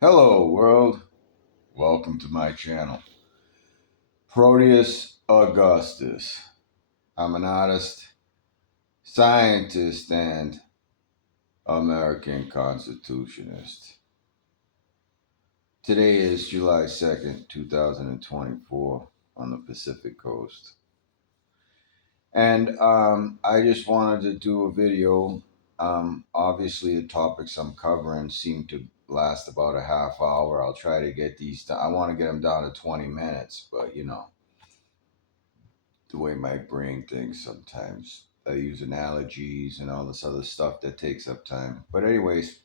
Hello world, welcome to my channel. Proteus Augustus. I'm an artist, scientist, and American Constitutionist. Today is July 2nd, 2024 on the Pacific Coast. And I just wanted to do a video. Obviously, the topics I'm covering seem to last about a half hour. I'll try to get these done. I want to get them down to 20 minutes, but the way my brain thinks sometimes. I use analogies and all this other stuff that takes up time. But anyways,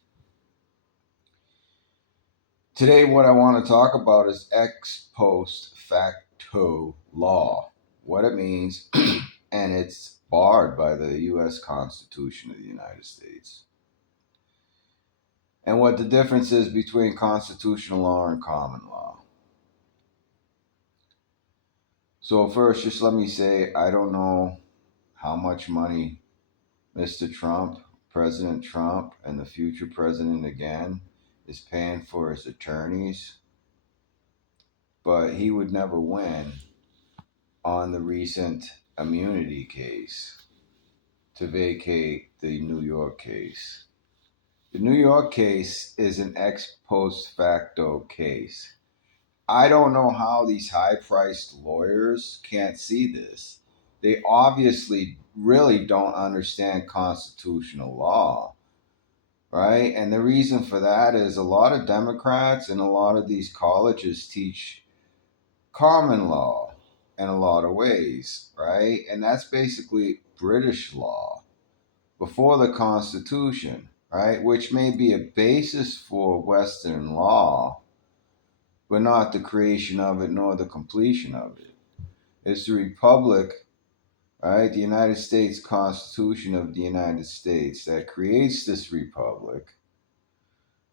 today what I want to talk about is ex post facto law, what it means, and it's barred by the US Constitution of the United States. And what the difference is between constitutional law and common law. So first, just let me say, I don't know how much money Mr. Trump, President Trump, and the future president again is paying for his attorneys, but he would never win on the recent immunity case to vacate the New York case. The New York case is an ex post facto case. I don't know how these high priced lawyers can't see this. They obviously really don't understand constitutional law, right? And the reason for that is a lot of Democrats and a lot of these colleges teach common law in a lot of ways, right? And that's basically British law before the Constitution, right? Which may be a basis for Western law, but not the creation of it nor the completion of it. It's the Republic, right? The United States Constitution of the United States that creates this Republic,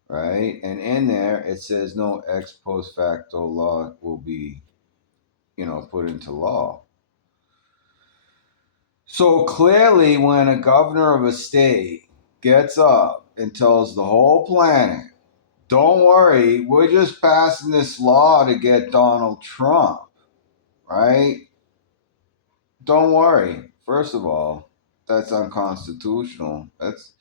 right? And in there, it says no ex post facto law will be, put into law. So clearly, when a governor of a state gets up and tells the whole planet, don't worry, we're just passing this law to get Donald Trump, right? Don't worry. First of all, that's unconstitutional. That's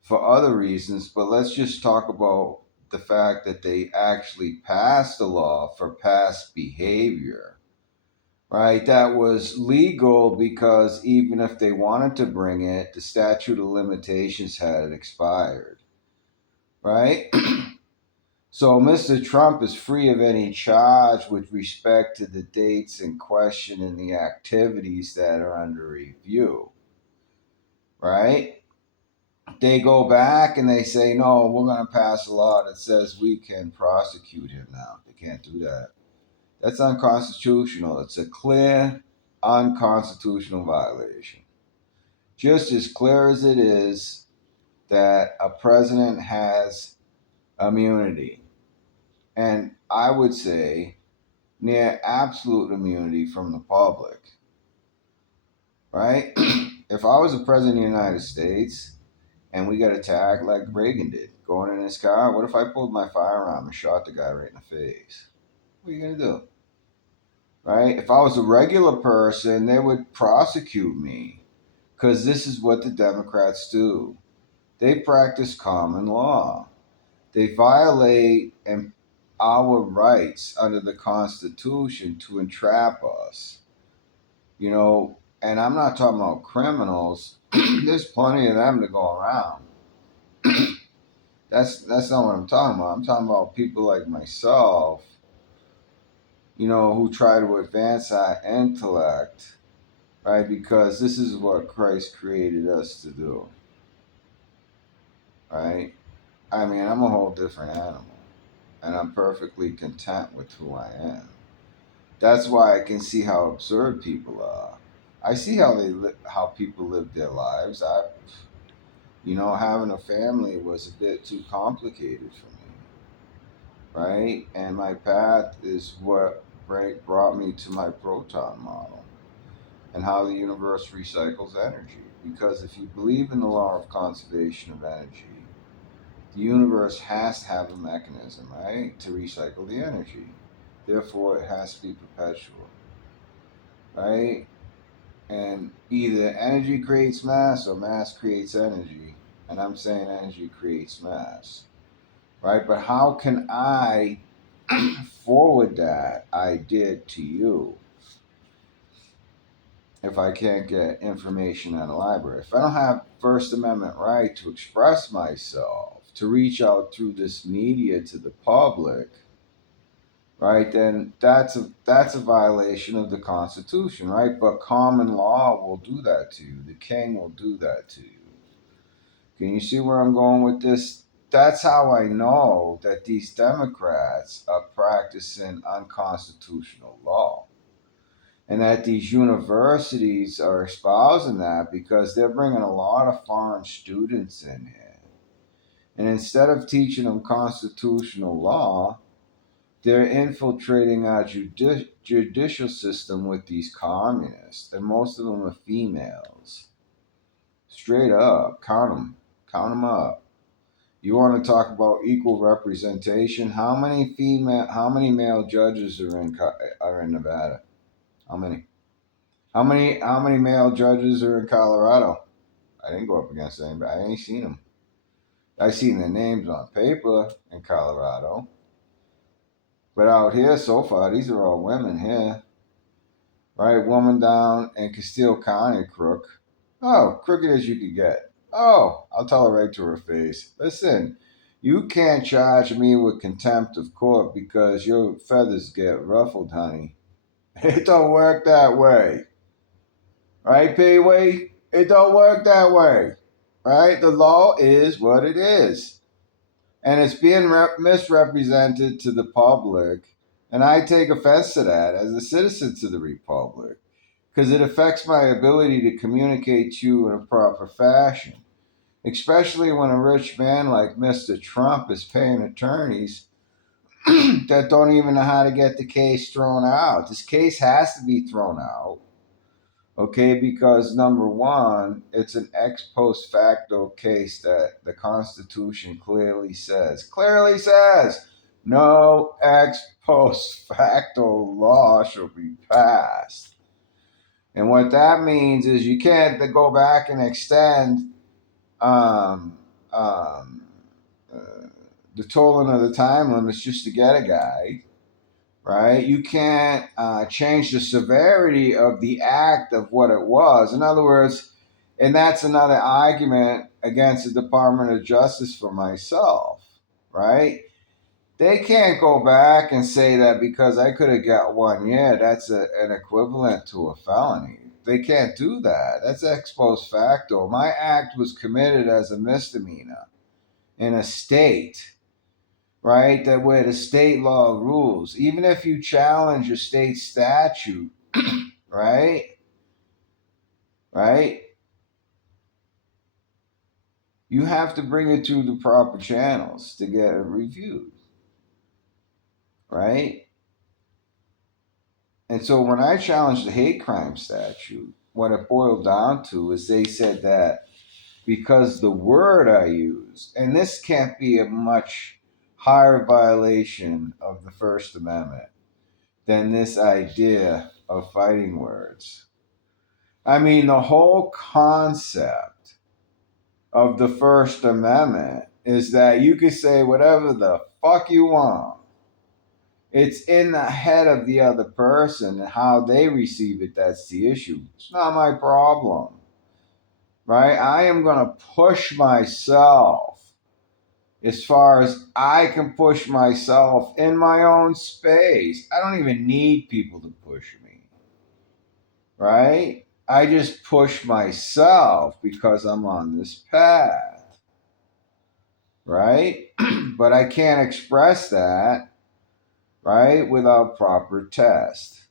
for other reasons, but let's just talk about the fact that they actually passed a law for past behavior, right? That was legal because even if they wanted to bring it, the statute of limitations had expired, right? So Mr. Trump is free of any charge with respect to the dates in question and the activities that are under review, right? They go back and they say, no, we're going to pass a law that says we can prosecute him now. They can't do that. That's unconstitutional. It's a clear unconstitutional violation. Just as clear as it is that a president has immunity. And I would say near absolute immunity from the public, right? If I was the president of the United States and we got attacked like Reagan did, going in his car, what if I pulled my firearm and shot the guy right in the face? What are you going to do? Right? If I was a regular person, they would prosecute me because this is what the Democrats do. They practice common law. They violate our rights under the Constitution to entrap us. And I'm not talking about criminals. There's plenty of them to go around. That's not what I'm talking about. I'm talking about people like myself, who try to advance our intellect, right? Because this is what Christ created us to do, right? I mean, I'm a whole different animal, and I'm perfectly content with who I am. That's why I can see how absurd people are. I see how people live their lives. Having a family was a bit too complicated for me, right? And my path is what brought me to my proton model and how the universe recycles energy. Because if you believe in the law of conservation of energy, the universe has to have a mechanism, right, to recycle the energy. Therefore, it has to be perpetual, right? And either energy creates mass or mass creates energy. And I'm saying energy creates mass, right? But how can I forward that idea to you if I can't get information at a library? If I don't have First Amendment right to express myself, to reach out through this media to the public, right, then that's a violation of the Constitution, right? But common law will do that to you. The king will do that to you. Can you see where I'm going with this? That's how I know that these Democrats are practicing unconstitutional law. And that these universities are espousing that because they're bringing a lot of foreign students in here. And instead of teaching them constitutional law, they're infiltrating our judicial system with these communists. And most of them are females. Straight up, count them up. You want to talk about equal representation? How many male judges are in Nevada? How many? How many male judges are in Colorado? I didn't go up against anybody. I ain't seen them. I seen their names on paper in Colorado, but out here so far, these are all women here, right? Woman down in Castile County, crook. Oh, crooked as you could get. Oh, I'll tell her right to her face. Listen, you can't charge me with contempt of court because your feathers get ruffled, honey. It don't work that way. Right, Pee Wee? It don't work that way. Right? The law is what it is. And it's being misrepresented to the public. And I take offense to that as a citizen to the Republic because it affects my ability to communicate to you in a proper fashion, especially when a rich man like Mr. Trump is paying attorneys that don't even know how to get the case thrown out. This case has to be thrown out, okay, because number one, it's an ex post facto case that the Constitution clearly says, no ex post facto law shall be passed. And what that means is you can't go back and extend um, um, uh, the tolling of the time limits just to get a guy, right? You can't change the severity of the act of what it was. In other words, and that's another argument against the Department of Justice for myself, right? They can't go back and say that because I could have got 1 year, that's an equivalent to a felony. They can't do that. That's ex post facto. My act was committed as a misdemeanor in a state, right? That where the state law rules. Even if you challenge a state statute, right? Right? You have to bring it through the proper channels to get it reviewed, right? And so when I challenged the hate crime statute, what it boiled down to is they said that because the word I used, and this can't be a much higher violation of the First Amendment than this idea of fighting words. I mean, the whole concept of the First Amendment is that you can say whatever the fuck you want. It's in the head of the other person and how they receive it that's the issue. It's not my problem, right? I am going to push myself as far as I can push myself in my own space. I don't even need people to push me, right? I just push myself because I'm on this path, right? But I can't express that, right, without proper test.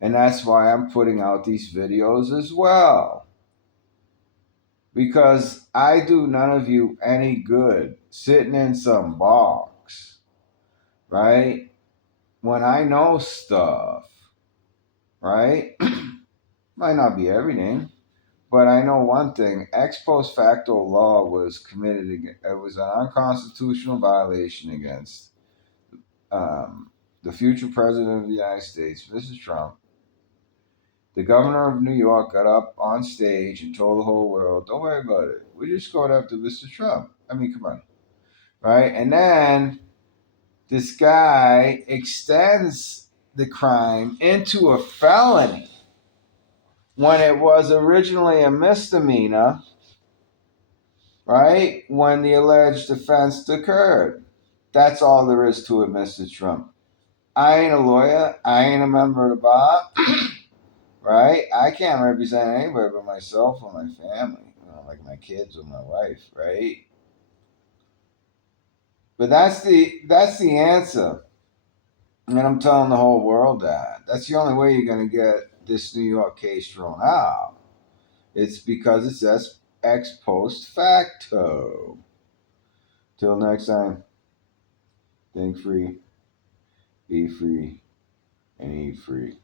And that's why I'm putting out these videos as well. Because I do none of you any good sitting in some box, right? When I know stuff, right? Might not be everything, But I know one thing: ex post facto law was committed. It was an unconstitutional violation against the future president of the United States, Mrs. Trump. The governor of New York got up on stage and told the whole world, "Don't worry about it. We just going after Mr. Trump." I mean, come on, right? And then this guy extends the crime into a felony when it was originally a misdemeanor, right? When the alleged offense occurred. That's all there is to it, Mr. Trump. I ain't a lawyer. I ain't a member of the bar, right? I can't represent anybody but myself or my family, like my kids or my wife, right? But that's the answer. And I'm telling the whole world that. That's the only way you're going to get this New York case thrown out. It's because it's ex post facto. Till next time, think free, be free, and eat free.